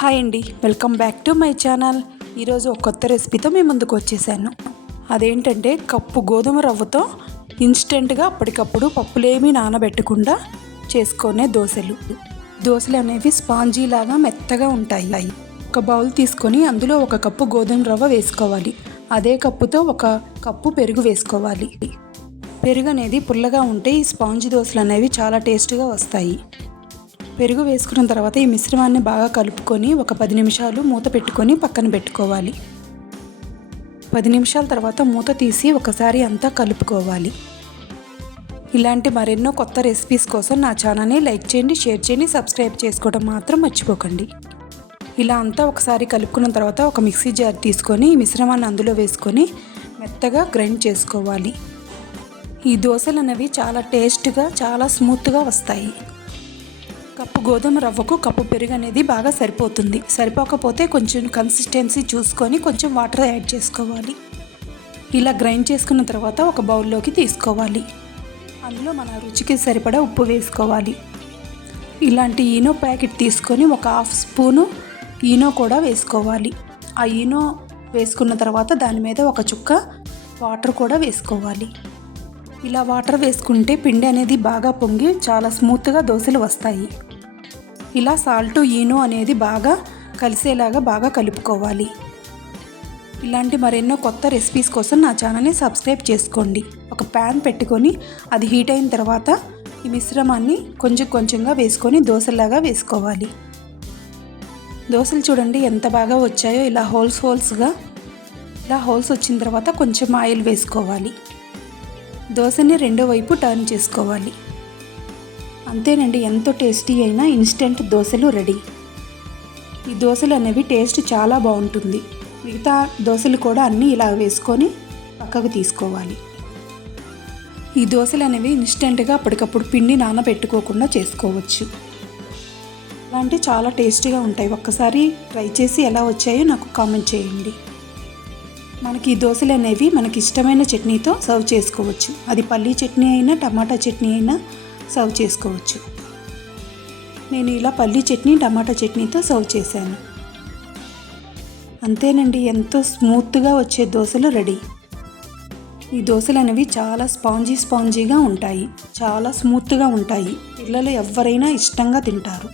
Hi అండి, welcome back to my channel. ఈరోజు ఒక కొత్త రెసిపీతో మీ ముందుకు వచ్చేసాను. అదేంటంటే కప్పు గోధుమ రవ్వతో ఇన్స్టెంట్గా అప్పటికప్పుడు పప్పులేమీ నానబెట్టకుండా చేసుకునే దోశలు అనేవి స్పాంజీ లాగా మెత్తగా ఉంటాయి. ఒక బౌల్ తీసుకొని అందులో ఒక కప్పు గోధుమ రవ్వ వేసుకోవాలి. అదే కప్పుతో ఒక కప్పు పెరుగు వేసుకోవాలి. పెరుగు అనేది పుల్లగా ఉంటే ఈ స్పాంజీ దోశలు అనేవి చాలా టేస్ట్గా వస్తాయి. పెరుగు వేసుకున్న తర్వాత ఈ మిశ్రమాన్ని బాగా కలుపుకొని ఒక 10 నిమిషాలు మూత పెట్టుకొని పక్కన పెట్టుకోవాలి. 10 నిమిషాల తర్వాత మూత తీసి ఒకసారి అంతా కలుపుకోవాలి. ఇలాంటి మరెన్నో కొత్త రెసిపీస్ కోసం నా ఛానల్ని లైక్ చేయండి, షేర్ చేయండి, సబ్స్క్రైబ్ చేసుకోవడం మాత్రం మర్చిపోకండి. ఇలా అంతా ఒకసారి కలుపుకున్న తర్వాత ఒక మిక్సీ జార్ తీసుకొని ఈ మిశ్రమాన్ని అందులో వేసుకొని మెత్తగా గ్రైండ్ చేసుకోవాలి. ఈ దోశలు అనేవి చాలా టేస్ట్గా చాలా స్మూత్గా వస్తాయి. కప్పు గోధుమ రవ్వకు కప్పు పెరుగు అనేది బాగా సరిపోతుంది. సరిపోకపోతే కొంచెం కన్సిస్టెన్సీ చూసుకొని కొంచెం వాటర్ యాడ్ చేసుకోవాలి. ఇలా గ్రైండ్ చేసుకున్న తర్వాత ఒక బౌల్లోకి తీసుకోవాలి. అందులో మన రుచికి సరిపడా ఉప్పు వేసుకోవాలి. ఇలాంటి ఈనో ప్యాకెట్ తీసుకొని ఒక 1/2 స్పూను ఈనో కూడా వేసుకోవాలి. ఆ ఈనో వేసుకున్న తర్వాత దాని మీద ఒక చుక్క వాటర్ కూడా వేసుకోవాలి. ఇలా వాటర్ వేసుకుంటే పిండి అనేది బాగా పొంగి చాలా స్మూత్గా దోశలు వస్తాయి. ఇలా సాల్ట్ ఈనో అనేది బాగా కలిసేలాగా బాగా కలుపుకోవాలి. ఇలాంటి మరెన్నో కొత్త రెసిపీస్ కోసం నా ఛానల్ని సబ్స్క్రైబ్ చేసుకోండి. ఒక ప్యాన్ పెట్టుకొని అది హీట్ అయిన తర్వాత ఈ మిశ్రమాన్ని కొంచెం కొంచెంగా వేసుకొని దోశలాగా వేసుకోవాలి. దోశలు చూడండి ఎంత బాగా వచ్చాయో. ఇలా హోల్స్గా ఇలా హోల్స్ వచ్చిన తర్వాత కొంచెం ఆయిల్ వేసుకోవాలి. దోశని రెండో వైపు టర్న్ చేసుకోవాలి. అంతేనండి, ఎంతో టేస్టీ అయిన ఇన్స్టెంట్ దోశలు రెడీ. ఈ దోశలు అనేవి టేస్ట్ చాలా బాగుంటుంది. మిగతా దోశలు కూడా అన్నీ ఇలా వేసుకొని పక్కకు తీసుకోవాలి. ఈ దోశలు అనేవి ఇన్స్టెంట్గా అప్పటికప్పుడు పిండి నానబెట్టుకోకుండా చేసుకోవచ్చు. అలాంటి చాలా టేస్టీగా ఉంటాయి. ఒక్కసారి ట్రై చేసి ఎలా వచ్చాయో నాకు కామెంట్ చేయండి. మనకి ఈ దోశలు అనేవి మనకి ఇష్టమైన చట్నీతో సర్వ్ చేసుకోవచ్చు. అది పల్లీ చట్నీ అయినా టమాటా చట్నీ అయినా సర్వ్ చేసుకోవచ్చు. నేను ఇలా పల్లీ చట్నీ టమాటా చట్నీతో సర్వ్ చేశాను. అంతేనండి, ఎంతో స్మూత్గా వచ్చే దోశలు రెడీ. ఈ దోశలు అనేవి చాలా స్పాంజీగా ఉంటాయి, చాలా స్మూత్గా ఉంటాయి. పిల్లలు ఎవరైనా ఇష్టంగా తింటారు.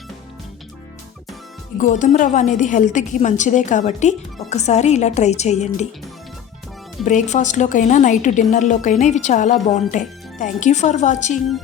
గోధుమ రవ్వ అనేది హెల్త్కి మంచిదే కాబట్టి ఒక్కసారి ఇలా ట్రై చేయండి. బ్రేక్ఫాస్ట్లోకైనా నైట్ డిన్నర్లోకైనా ఇవి చాలా బాగుంటాయి. Thank you for watching.